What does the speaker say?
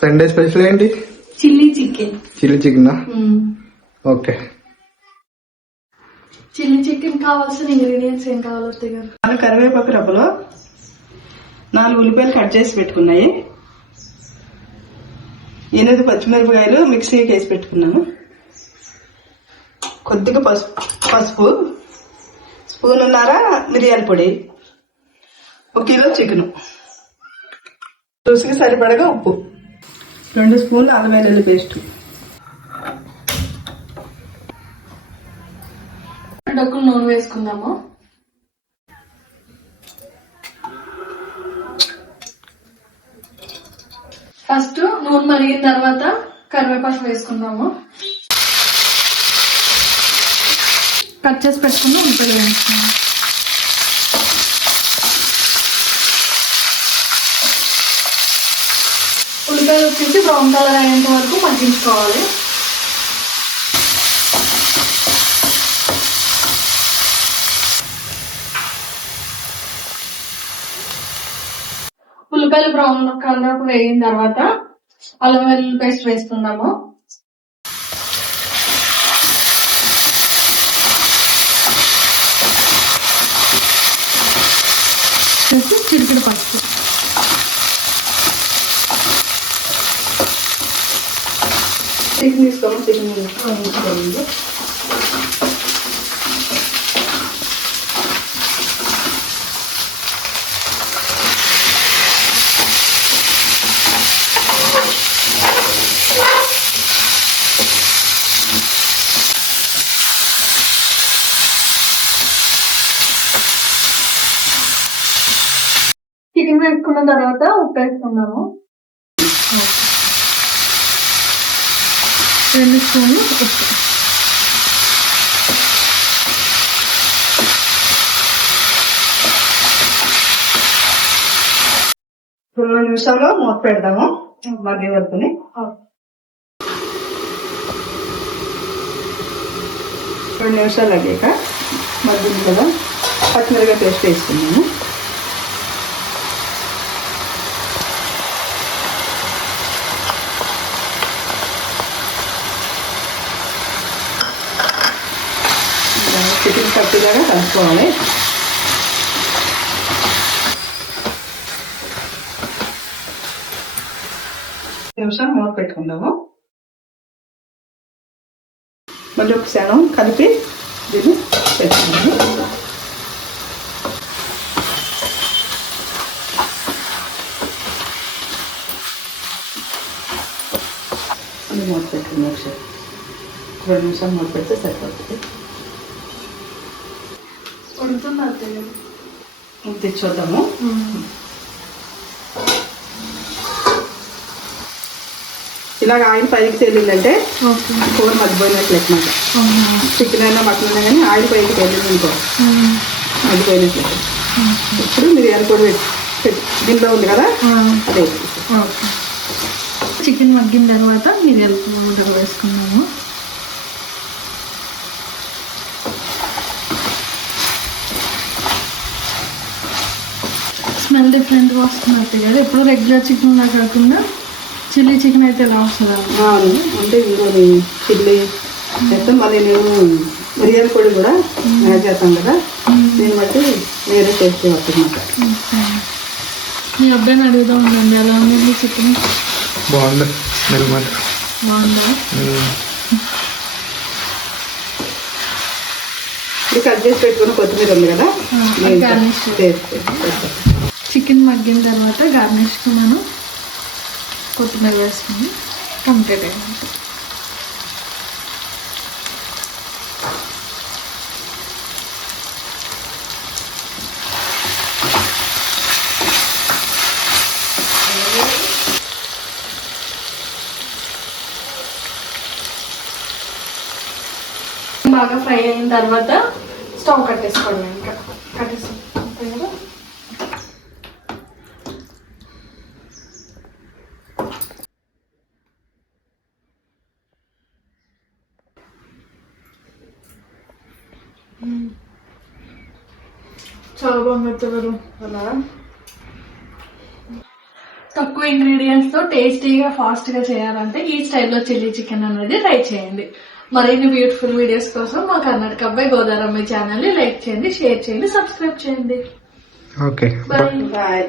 Sunday special ఏంటి? Chilli chicken. Chilli chicken. Okay. Chilli chicken కావాల్సిన ingredients ఏం కావాలి అత్తయ్య గారు? 4 కరివేపాకు రబ్బలు, 4 ఉల్లిపాయలు కట్ చేసి పెట్టుకున్నాయి, 8 పచ్చిమిరపకాయలు మిక్సీకి వేసి పెట్టుకున్నాను, కొద్దిగా పసుపు, స్పూనున్నర మిరియాల పొడి, 1 కిలో చికెను, రుచికి సరిపడగా ఉప్పు, 2 స్పూన్లు అల్లం వెల్లుల్లి పేస్ట్. డక్కులు నూనె వేసుకుందాము. ఫస్ట్ నూనె మరిగిన తర్వాత కరివేపాకు వేసుకుందాము. కట్ చేసి పెట్టుకుని ఉల్లిపాయలు వేసుకుందాం. ఉల్లిపాయలు వచ్చేసి బ్రౌన్ కలర్ అయ్యేంత వరకు మగ్గించుకోవాలి. ఉల్లిపాయలు బ్రౌన్ కలర్ వేగిన తర్వాత అల్లం వెల్లుల్లి పేస్ట్ వేసుకుందాము. చిటికెడు పసుపు, చికెన్ తీసుకోవాలి. చికెన్ తీసుకోవాలి. చికెన్ వేసుకున్న తర్వాత ఉప్పు వేసుకుందాము. 2 స్పూన్లు ఉప్పు. 2 నిమిషాలు మూత పెడదాము మగ్గే వరకుని. 2 నిమిషాలు అయ్యాక మగ్గింది కదా, పచ్చిమిరపకాయ పేస్ట్ వేసుకున్నాము. చికెన్ కట్టులాగా కలుపుకోవాలి. నిమిషం మూత పెట్టుకుందాము. మళ్ళీ ఒక క్షణం కలిపి దీన్ని పెట్టుకున్నాము. మూత పెట్టుకుందాం. ఒకసారి 2 నిమిషాలు మూత పెడితే సరిపోతుంది. తెచ్చొద్దాము. ఇలాగ ఆయిల్ పైకి తేలిందంటే కూర మగ్గిపోయినట్లు అనమాట. చికెన్ అయినా మటన్ అయినా కానీ ఆయిల్ పైకి తేలింది అనుకో మగ్గిపోయినట్లు. ఇప్పుడు మిరియాల పొడి దీనిలో ఉంది కదా, అదే చికెన్ మగ్గిన తర్వాత మిరియాల పొడి వేసుకున్నాము. స్మెల్ డిఫరెంట్గా వస్తుంది కదా. ఎప్పుడు రెగ్యులర్ చికెన్ లా కాకుండా చిల్లీ చికెన్ అయితే ఎలా వస్తుంది అంటే ఇందులో చిల్లీ చేస్తాం. మళ్ళీ నేను మిరియాల పొడి కూడా యాడ్ చేస్తాం కదా, దీన్ని బట్టి వేరే టేస్ట్ వస్తుంది అన్నమాట. మీ అబ్బాయిని అడుగుదా ఉందండి, ఎలా ఉంది చికెన్? బాగుందా? ఇది కట్ చేసి పెట్టుకున్న కొత్తిమీర ఉంది కదా, చికెన్ మగ్గిన తర్వాత గార్నిష్కి మనం కొత్తిమీర వేసుకుని కంప్లీట్ అయింది. బాగా ఫ్రై అయిన తర్వాత స్టవ్ కట్టేసుకోండి. ఇంకా కట్టేసుకోండి. చాలా బాగుంది అలా తక్కువ ఇంగ్రీడియంట్స్ తో టేస్టీగా ఫాస్ట్ గా చేయాలంటే ఈ స్టైల్లో చిల్లీ చికెన్ అనేది ట్రై చేయండి. మరిన్ని బ్యూటిఫుల్ వీడియోస్ కోసం మా కర్ణాటక అబ్బాయి గోదారమ్మ ఛానల్ ని లైక్ చేయండి, షేర్ చేయండి, సబ్స్క్రైబ్ చేయండి. Okay bye. బాయ్.